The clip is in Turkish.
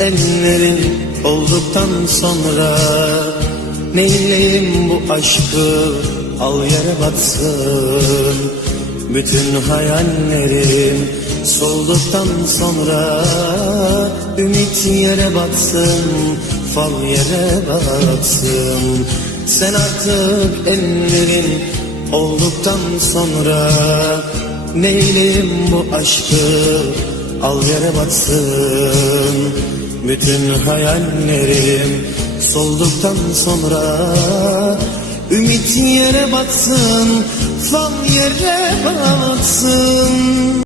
ellerin olduktan sonra Neyleyim bu aşkı? Al yere batsın. Bütün hayallerim solduktan sonra Ümit yere batsın fal yere batsın. Sen artık ellerin olduktan sonra Neyleyim bu aşkı al yere batsın Bütün hayallerim. Solduktan sonra Ümit yere batsın, fal yere batsın